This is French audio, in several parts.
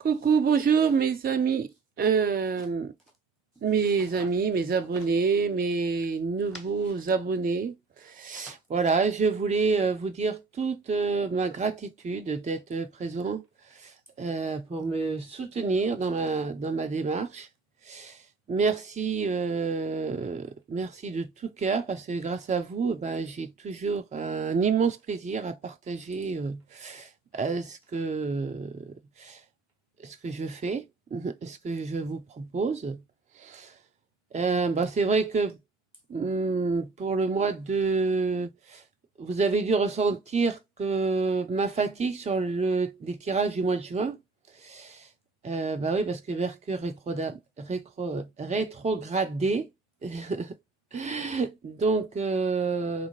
Coucou, bonjour mes amis, mes abonnés, mes nouveaux abonnés. Voilà, je voulais vous dire toute ma gratitude d'être présent pour me soutenir dans ma démarche. Merci, merci de tout cœur parce que grâce à vous, ben, j'ai toujours un immense plaisir à partager ce ce que je fais, ce que je vous propose. Bah, c'est vrai que pour le mois de... Vous avez dû ressentir que ma fatigue sur les tirages du mois de juin. Bah oui, parce que Mercure rétrogradé. Donc, et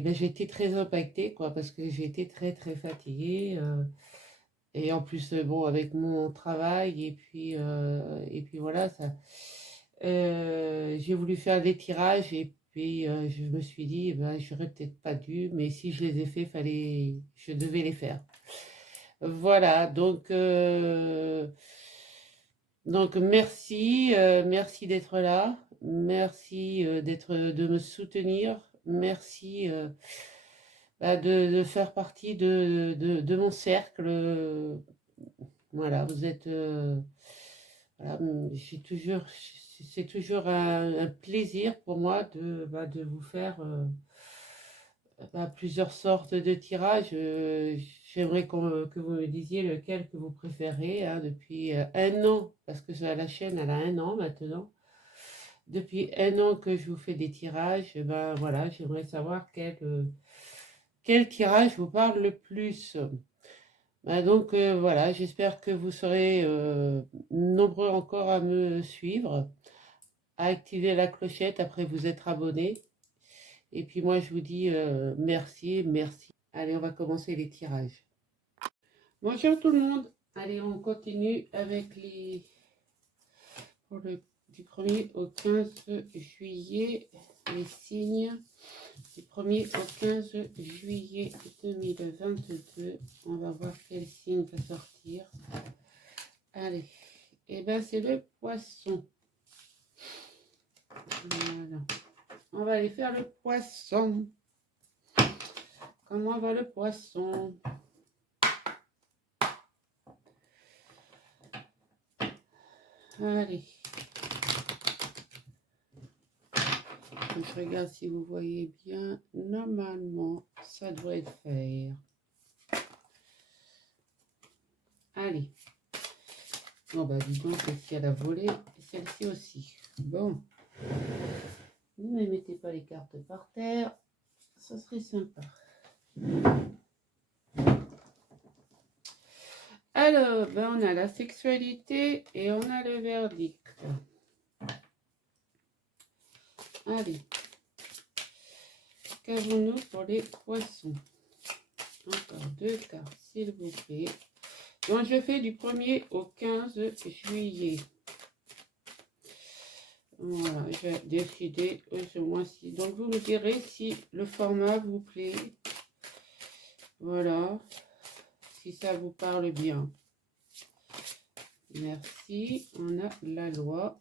ben, j'ai été très impactée, quoi, parce que j'ai été très, très fatiguée. Et en plus, bon, avec mon travail, et puis voilà, j'ai voulu faire des tirages, et puis je me suis dit, eh ben, j'aurais peut-être pas dû, mais si je les ai faits, je devais les faire. Voilà, donc merci, merci d'être là, merci de me soutenir, merci bah, de faire partie de mon cercle. Voilà, vous êtes. Voilà, c'est toujours un plaisir pour moi de vous faire bah, plusieurs sortes de tirages. J'aimerais que vous me disiez lequel que vous préférez hein, depuis un an, parce que la chaîne elle a un an maintenant. Depuis un an que je vous fais des tirages, ben voilà, j'aimerais savoir quel tirage vous parle le plus. Bah donc voilà, j'espère que vous serez nombreux encore à me suivre, à activer la clochette après vous être abonné. Et puis moi je vous dis merci, merci. Allez, on va commencer les tirages. Bonjour tout le monde. Allez, on continue avec pour du 1er au 15 juillet, les signes. Du 1er au 15 juillet 2022. On va voir quel signe va sortir. Allez, et ben c'est le poisson. Voilà. On va aller faire le poisson. Comment va le poisson? Allez. Je regarde si vous voyez bien. Normalement, ça doit être fait. Allez. Oh bah dis donc, celle-ci elle a volé. Et celle-ci aussi. Bon. Ne mettez pas les cartes par terre. Ça serait sympa. Alors, ben on a la sexualité et on a le verdict. Allez. Qu'avons-nous pour les poissons? Encore deux cartes, s'il vous plaît. Donc, je fais du 1er au 15 juillet. Voilà, j'ai décidé ce mois-ci. Donc, vous me direz si le format vous plaît. Voilà, si ça vous parle bien. Merci. On a la loi.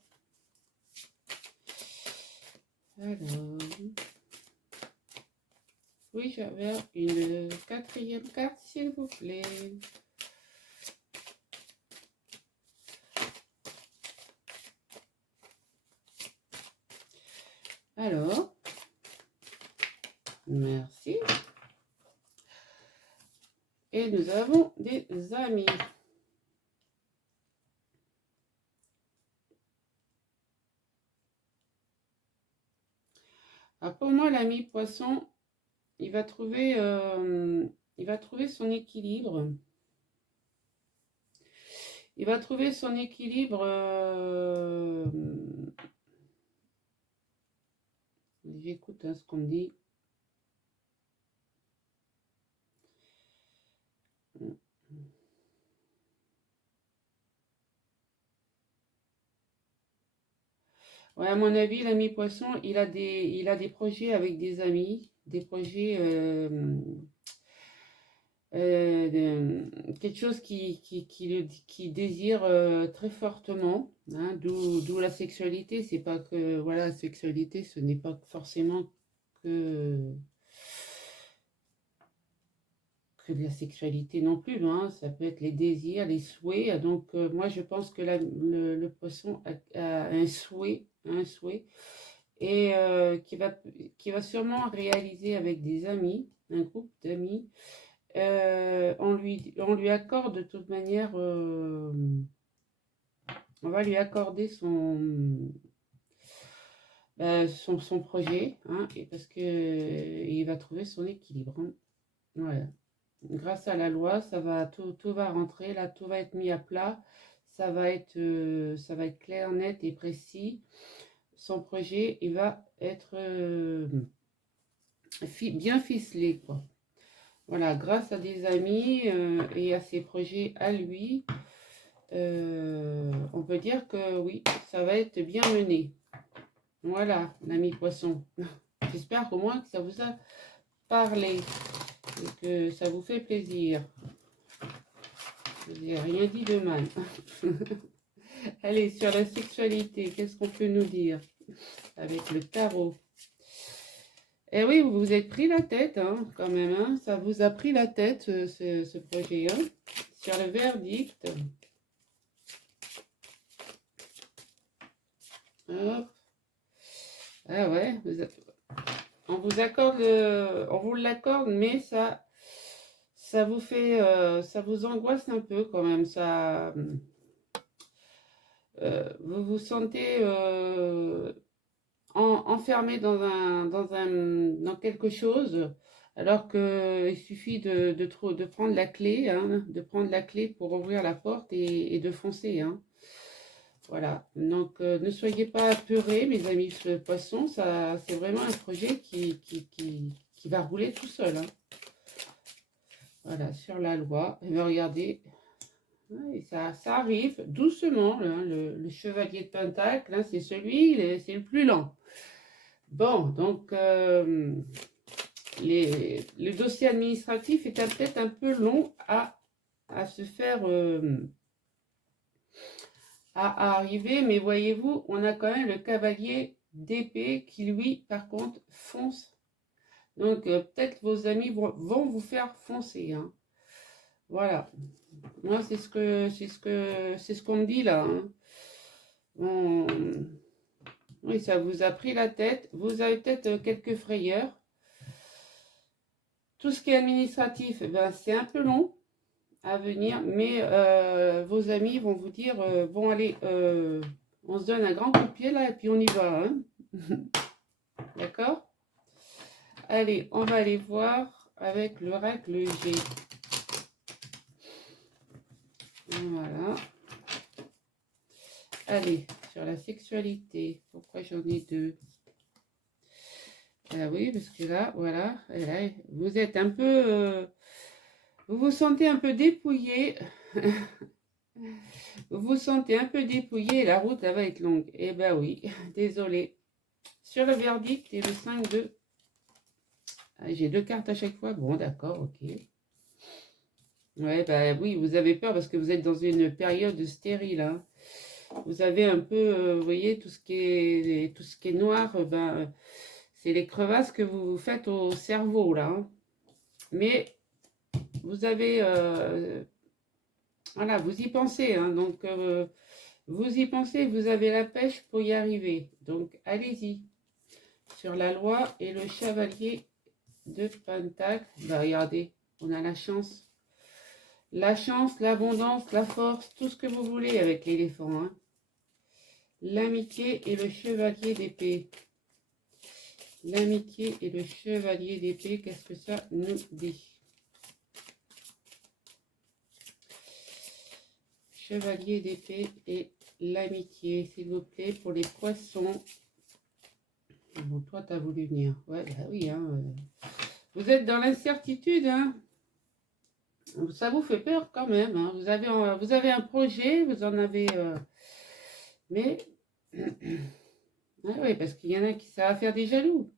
Alors, oui, j'avais une quatrième carte, s'il vous plaît. Alors, merci. Et nous avons des amis. Alors pour moi, l'ami poisson, il va trouver son équilibre. Il va trouver son équilibre. J'écoute hein, ce qu'on me dit. Ouais, à mon avis, l'ami poisson, il a des projets avec des amis, des projets quelque chose qui désire très fortement, hein, d'où la sexualité. C'est pas que, voilà, la sexualité, ce n'est pas forcément que, que de la sexualité non plus, hein. Ça peut être les désirs, les souhaits. Donc, moi, je pense que le poisson a un souhait, et qui va sûrement réaliser avec des amis, un groupe d'amis. On lui accorde de toute manière, on va lui accorder son projet, hein, et parce que il va trouver son équilibre, hein. Voilà. Grâce à la loi, tout va rentrer, là, tout va être mis à plat, ça va être clair, net et précis. Son projet, il va être bien ficelé, quoi. Voilà, grâce à des amis et à ses projets à lui, on peut dire que oui, ça va être bien mené. Voilà, l'ami poisson. J'espère au moins que ça vous a parlé et que ça vous fait plaisir. Je n'ai rien dit de mal. Allez, sur la sexualité, qu'est-ce qu'on peut nous dire avec le tarot? Eh oui, vous vous êtes pris la tête, hein, quand même, hein. Ça vous a pris la tête, ce projet, hein. Sur le verdict. Hop. Ah ouais, on vous accorde, on vous l'accorde, mais ça vous fait, ça vous angoisse un peu quand même. Vous vous sentez enfermé dans quelque chose, alors qu'il suffit de prendre la clé, hein, de prendre la clé pour ouvrir la porte et de foncer, hein. Voilà, donc ne soyez pas apeurés, mes amis poissons, ça, c'est vraiment un projet qui va rouler tout seul, hein. Voilà, sur la loi. Et bien, regardez, ouais, ça arrive doucement, hein, le chevalier de Pentacle, hein, c'est c'est le plus lent. Bon, donc le dossier administratif est peut-être un peu long à se faire, à arriver, mais voyez-vous, on a quand même le cavalier d'épée qui, lui, par contre, fonce. Donc, peut-être vos amis vont vous faire foncer, hein. Voilà. Moi, c'est ce qu'on me dit là, hein. Oui, ça vous a pris la tête. Vous avez peut-être quelques frayeurs. Tout ce qui est administratif, ben, c'est un peu long à venir, mais vos amis vont vous dire, bon, allez, on se donne un grand coup de pied là, et puis on y va, hein. D'accord? Allez, on va aller voir avec l'oracle G. Voilà. Allez, sur la sexualité. Pourquoi j'en ai deux? Ah oui, parce que là, voilà, là, vous êtes un peu... vous vous sentez un peu dépouillé. Vous vous sentez un peu dépouillé, la route, elle va être longue. Eh ben oui, désolé. Sur le verdict et le 5 de... Ah, j'ai deux cartes à chaque fois. Bon, d'accord, ok. Ouais, bah oui, vous avez peur parce que vous êtes dans une période stérile, hein. Vous avez un peu, vous voyez, tout ce qui est noir, ben, c'est les crevasses que vous faites au cerveau, là, hein. Mais vous avez, voilà, vous y pensez, hein, donc vous y pensez, vous avez la pêche pour y arriver. Donc, allez-y. Sur la loi et le chevalier de Pentacle, bah, regardez, on a la chance. La chance, l'abondance, la force, tout ce que vous voulez avec l'éléphant, hein. L'amitié et le chevalier d'épée. L'amitié et le chevalier d'épée, qu'est-ce que ça nous dit? Chevalier d'épée et l'amitié, s'il vous plaît, pour les poissons. Bon, toi, tu as voulu venir. Ouais, bah oui, hein. Vous êtes dans l'incertitude, hein. Ça vous fait peur quand même, hein. Vous avez un projet, vous en avez... mais... ah oui, parce qu'il y en a qui... ça va faire des jaloux.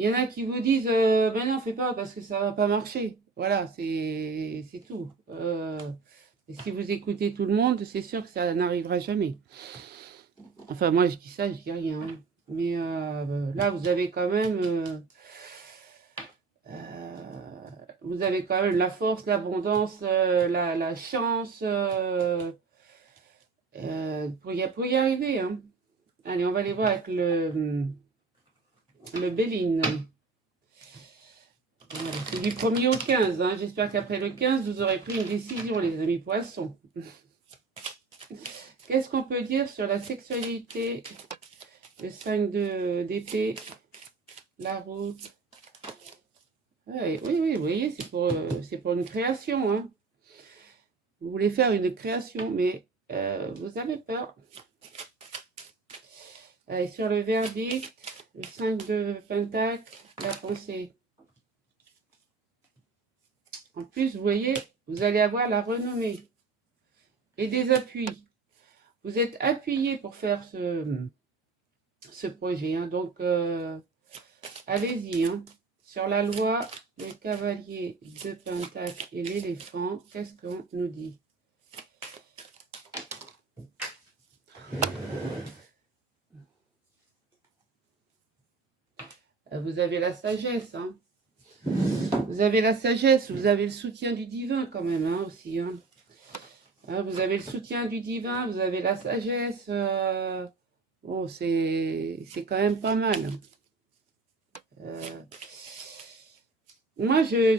Il y en a qui vous disent ben non, fais pas parce que ça va pas marcher. Voilà, c'est tout. Et si vous écoutez tout le monde, c'est sûr que ça n'arrivera jamais. Enfin, moi, je dis ça, je dis rien, hein. Mais là, vous avez quand même la force, l'abondance, la chance pour y arriver, hein. Allez, on va aller voir avec le Béline. Voilà, c'est du 1er au 15, hein. J'espère qu'après le 15, vous aurez pris une décision, les amis poissons. Qu'est-ce qu'on peut dire sur la sexualité? Le 5 d'épée, la route. Ouais, oui, vous voyez, c'est pour une création, hein. Vous voulez faire une création, mais vous avez peur. Allez, sur le verdict, le 5 de Pentacle, la pensée. En plus, vous voyez, vous allez avoir la renommée et des appuis. Vous êtes appuyé pour faire ce projet, hein. Donc, allez-y, hein. Sur la loi, le cavalier de Pentacle et l'éléphant, qu'est-ce qu'on nous dit? Vous avez la sagesse, hein. Vous avez la sagesse, vous avez le soutien du divin quand même, hein, aussi, hein. Vous avez le soutien du divin, vous avez la sagesse. Bon, c'est quand même pas mal. Moi, je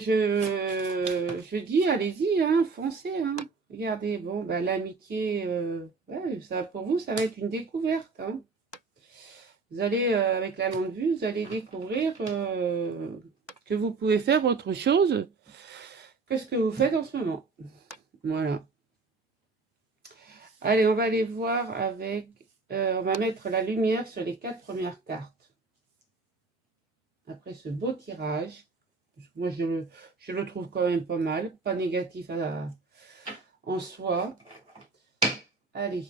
dis, allez-y, hein, foncez, hein. Regardez, bon, bah, l'amitié, ouais, ça, pour vous, ça va être une découverte, hein. Vous allez, avec la longue vue, vous allez découvrir que vous pouvez faire autre chose que ce que vous faites en ce moment. Voilà. Allez, on va aller voir avec... on va mettre la lumière sur les 4 premières cartes. Après ce beau tirage, parce que moi je le trouve quand même pas mal, pas négatif en soi. Allez.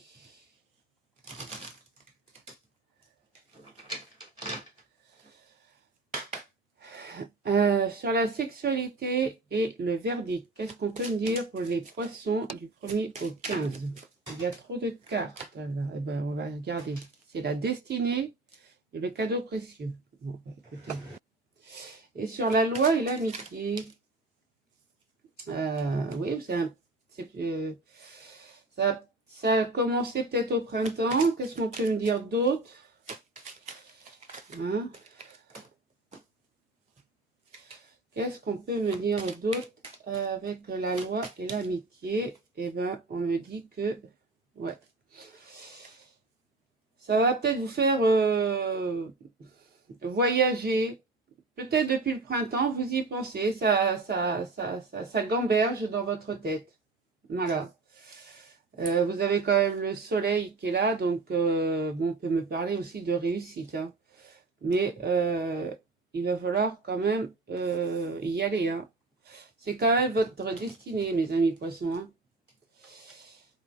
Sur la sexualité et le verdict, qu'est-ce qu'on peut me dire pour les poissons du 1er au 15? Il y a trop de cartes. Là. Eh ben, on va regarder. C'est la destinée et le cadeau précieux. Bon, bah, écoutez. Et sur la loi et l'amitié, oui, ça a commencé peut-être au printemps. Qu'est-ce qu'on peut me dire d'autre, hein? Qu'est-ce qu'on peut me dire d'autre avec la loi et l'amitié? Eh bien, on me dit que, ouais, ça va peut-être vous faire voyager. Peut-être depuis le printemps, vous y pensez, ça gamberge dans votre tête. Voilà. Vous avez quand même le soleil qui est là, donc bon, on peut me parler aussi de réussite, hein. Mais il va falloir quand même y aller, hein. C'est quand même votre destinée, mes amis poissons, hein.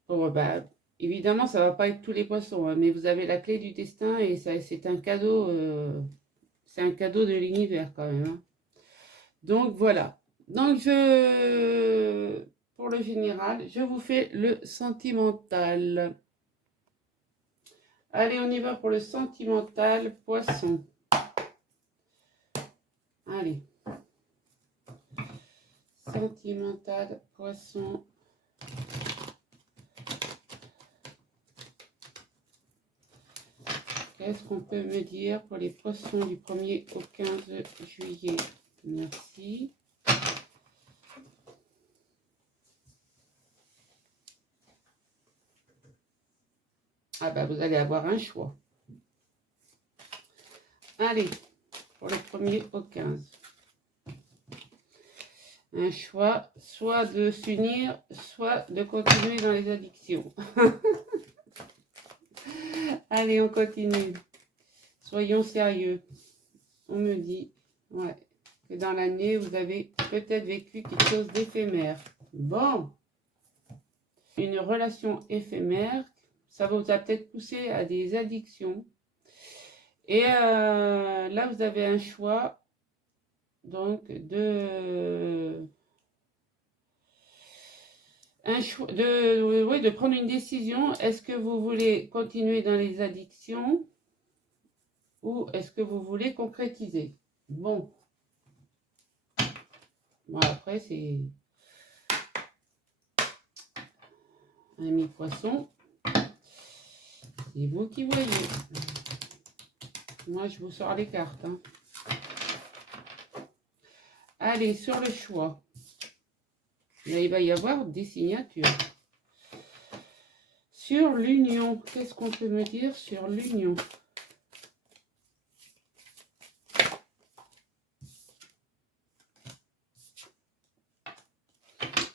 Bon, bah, évidemment, ça ne va pas être tous les poissons, hein, mais vous avez la clé du destin et c'est un cadeau de l'univers quand même, hein. Donc voilà. Donc pour le général, je vous fais le sentimental. Allez, on y va pour le sentimental poisson. Allez. Sentimental poisson. Qu'est-ce qu'on peut me dire pour les poissons du 1er au 15 juillet? Merci. Ah bah vous allez avoir un choix. Allez, pour le 1er au 15. Un choix, soit de s'unir, soit de continuer dans les addictions. Allez, on continue. Soyons sérieux. On me dit, ouais, que dans l'année, vous avez peut-être vécu quelque chose d'éphémère. Bon. Une relation éphémère, ça vous a peut-être poussé à des addictions. Et là, vous avez un choix, donc, oui, de prendre une décision. Est-ce que vous voulez continuer dans les addictions ou est-ce que vous voulez concrétiser? Bon, après, c'est un mi-poisson. C'est vous qui voyez. Moi, je vous sors les cartes. Hein. Allez, sur le choix. Là, il va y avoir des signatures. Sur l'union, qu'est-ce qu'on peut me dire sur l'union?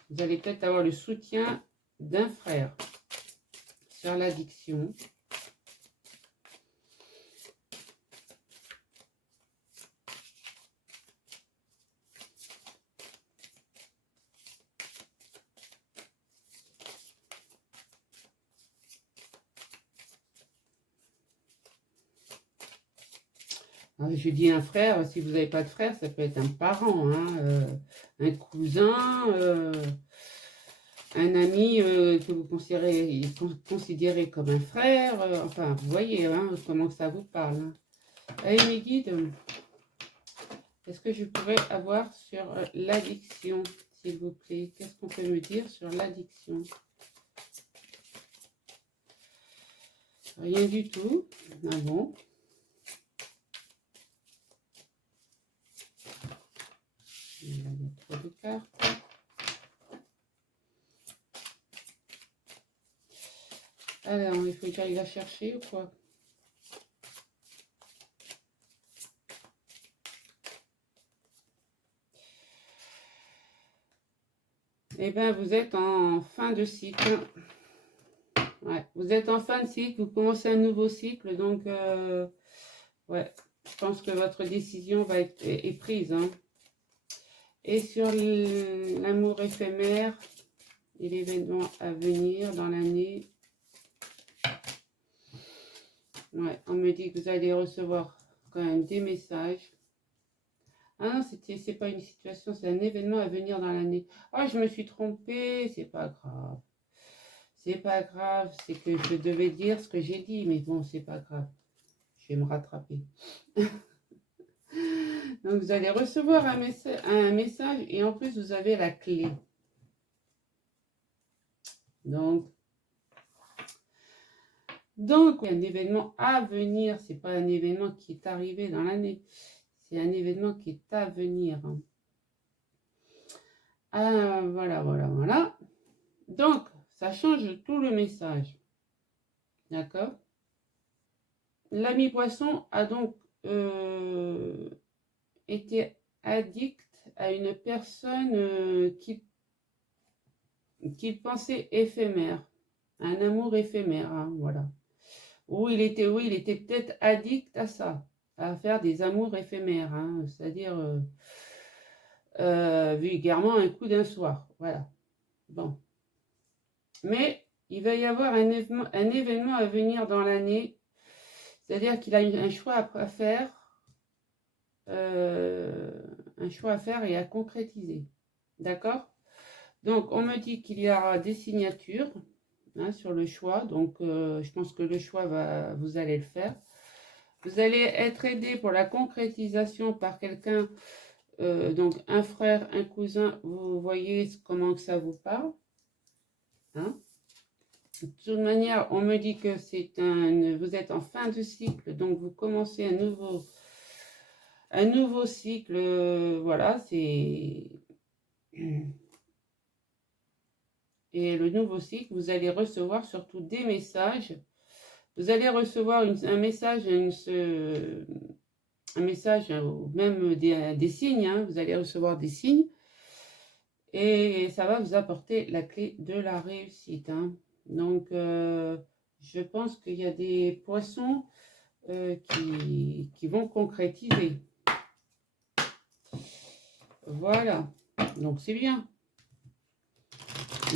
Vous allez peut-être avoir le soutien d'un frère sur l'addiction. Je dis un frère, si vous n'avez pas de frère, ça peut être un parent, hein, un cousin, un ami que vous considérez comme un frère. Enfin, vous voyez hein, comment ça vous parle. Hein. Allez, mes guides, est-ce que je pourrais avoir sur l'addiction, s'il vous plaît? Qu'est-ce qu'on peut me dire sur l'addiction? Rien du tout. Ah bon? Il y a trop de cartes. Alors, il faut que j'aille la chercher ou quoi? Eh bien, vous êtes en fin de cycle. Ouais, vous êtes en fin de cycle, vous commencez un nouveau cycle, donc ouais, je pense que votre décision va être est prise. Hein. Et sur l'amour éphémère et l'événement à venir dans l'année, ouais, on me dit que vous allez recevoir quand même des messages. Ah non, c'est pas une situation, c'est un événement à venir dans l'année. Ah, je me suis trompée, c'est pas grave. C'est pas grave, c'est que je devais dire ce que j'ai dit, mais bon, c'est pas grave. Je vais me rattraper. Donc, vous allez recevoir un message et en plus, vous avez la clé. Donc un événement à venir, c'est pas un événement qui est arrivé dans l'année, c'est un événement qui est à venir. Ah, voilà. Donc, ça change tout le message. D'accord? L'ami poisson a donc été addict à une personne qu'il pensait éphémère, un amour éphémère, hein, voilà. Il était peut-être addict à ça, à faire des amours éphémères, hein, c'est-à-dire vulgairement un coup d'un soir, voilà. Bon. Mais il va y avoir un événement à venir dans l'année, c'est-à-dire qu'il a un choix à faire, et à concrétiser. D'accord? Donc, on me dit qu'il y aura des signatures hein, sur le choix. Donc, je pense que le choix, vous allez le faire. Vous allez être aidé pour la concrétisation par quelqu'un, donc un frère, un cousin. Vous voyez comment que ça vous parle. Hein? De toute manière, on me dit que vous êtes en fin de cycle, donc vous commencez un nouveau cycle. Voilà, c'est... Et le nouveau cycle, vous allez recevoir surtout des messages. Vous allez recevoir un message, ou même des signes. Hein. Vous allez recevoir des signes. Et ça va vous apporter la clé de la réussite. Hein. Donc, je pense qu'il y a des poissons qui vont concrétiser. Voilà. Donc, c'est bien.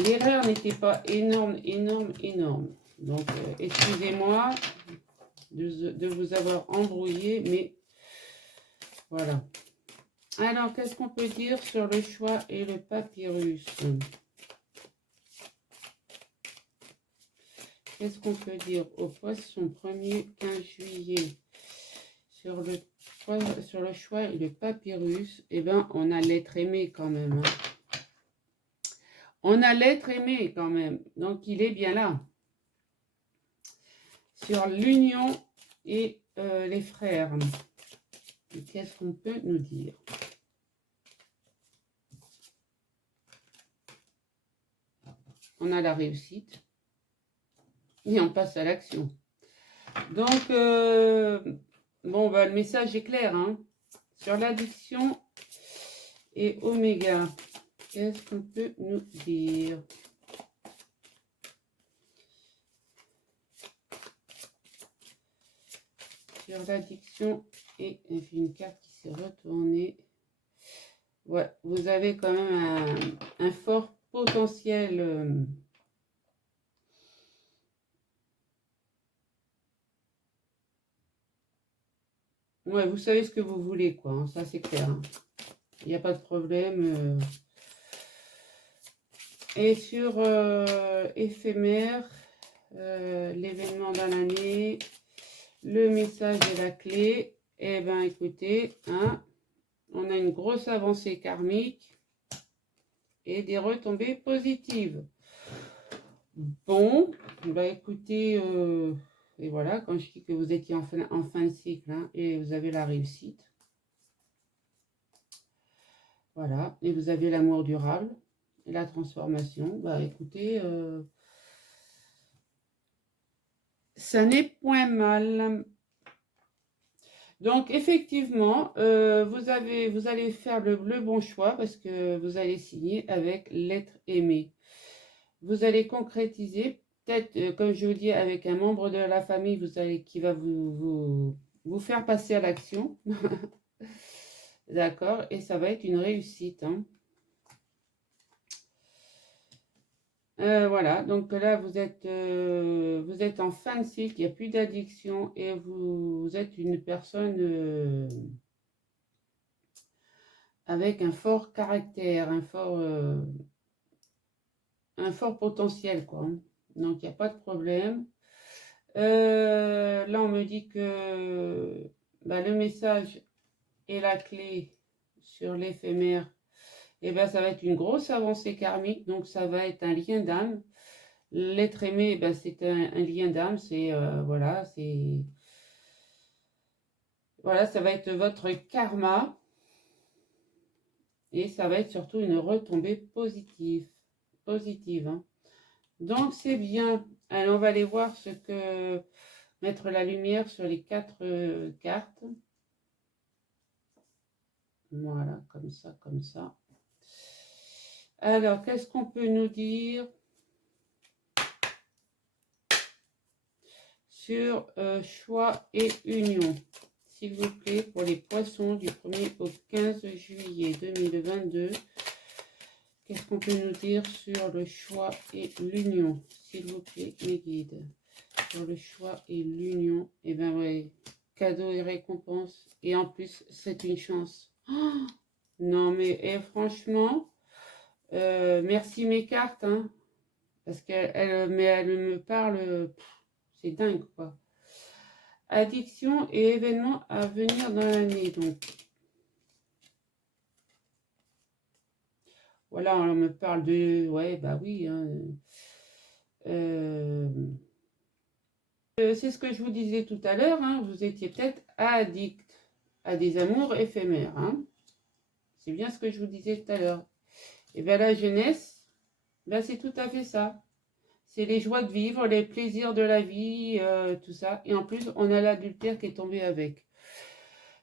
L'erreur n'était pas énorme. Donc, excusez-moi. de vous avoir embrouillé, mais voilà. Alors, qu'est-ce qu'on peut dire sur le choix et le papyrus? Qu'est-ce qu'on peut dire au poisson 1er 15 juillet sur le choix et le papyrus? Eh bien, on a l'être aimé quand même. Hein. On a l'être aimé quand même. Donc, il est bien là. Sur l'union et les frères. Qu'est-ce qu'on peut nous dire? On a la réussite. Et on passe à l'action. Donc, bon, bah, le message est clair. Hein. Sur l'addiction et oméga, qu'est-ce qu'on peut nous dire? Sur l'addiction et une carte qui s'est retournée. Ouais, vous avez quand même un fort potentiel. Ouais, vous savez ce que vous voulez, quoi. Hein, ça, c'est clair. Hein. Il n'y a pas de problème. Et sur éphémère, l'événement dans l'année, le message et la clé, eh bien, écoutez, hein, on a une grosse avancée karmique et des retombées positives. Bon, bah écoutez, et voilà, quand je dis que vous étiez en fin de cycle, hein, et vous avez la réussite. Voilà, et vous avez l'amour durable et la transformation. Bah écoutez, ça n'est point mal. Donc effectivement, vous allez faire le bon choix parce que vous allez signer avec l'être aimé. Vous allez concrétiser, peut-être, comme je vous dis, avec un membre de la famille qui va vous faire passer à l'action. D'accord? Et ça va être une réussite. Hein. Voilà, donc là, vous êtes en fin de cycle, il n'y a plus d'addiction et vous êtes une personne avec un fort caractère, un fort potentiel, quoi. Donc, il n'y a pas de problème. Là, on me dit que bah, le message et la clé sur l'éphémère, et ben, ça va être une grosse avancée karmique, donc ça va être un lien d'âme. L'être aimé, ben, c'est un lien d'âme, c'est voilà, ça va être votre karma et ça va être surtout une retombée positive, hein. Donc c'est bien. Alors on va aller voir mettre la lumière sur les 4 cartes. Voilà, comme ça, comme ça. Alors, qu'est-ce qu'on peut nous dire sur choix et union, s'il vous plaît, pour les poissons du 1er au 15 juillet 2022. Qu'est-ce qu'on peut nous dire sur le choix et l'union, s'il vous plaît, mes guides? Sur le choix et l'union, et ben ouais, cadeau et récompense. Et en plus, c'est une chance. Oh non, mais franchement, merci mes cartes, hein, parce qu'elles me parlent, c'est dingue, quoi. Addiction et événements à venir dans l'année, donc. Voilà, on me parle de... Ouais, bah oui. Hein, c'est ce que je vous disais tout à l'heure, hein, vous étiez peut-être addict à des amours éphémères. Hein. C'est bien ce que je vous disais tout à l'heure. Et bien la jeunesse, ben, c'est tout à fait ça. C'est les joies de vivre, les plaisirs de la vie, tout ça. Et en plus, on a l'adultère qui est tombé avec.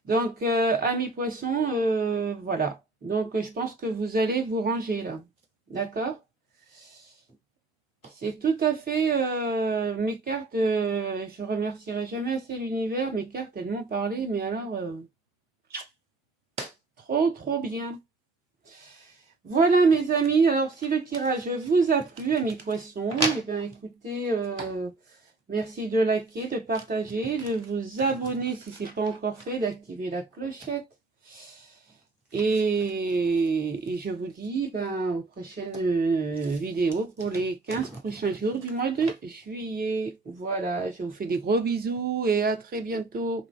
Donc, amis poissons, voilà. Donc, je pense que vous allez vous ranger là. D'accord? C'est tout à fait mes cartes. Je remercierai jamais assez l'univers. Mes cartes, elles m'ont parlé, mais alors, trop, trop bien. Voilà mes amis. Alors, si le tirage vous a plu, amis poissons, eh bien, écoutez, Merci de liker, de partager, de vous abonner si ce n'est pas encore fait, d'activer la clochette. Et je vous dis aux prochaines vidéos pour les 15 prochains jours du mois de juillet. Voilà, je vous fais des gros bisous et à très bientôt.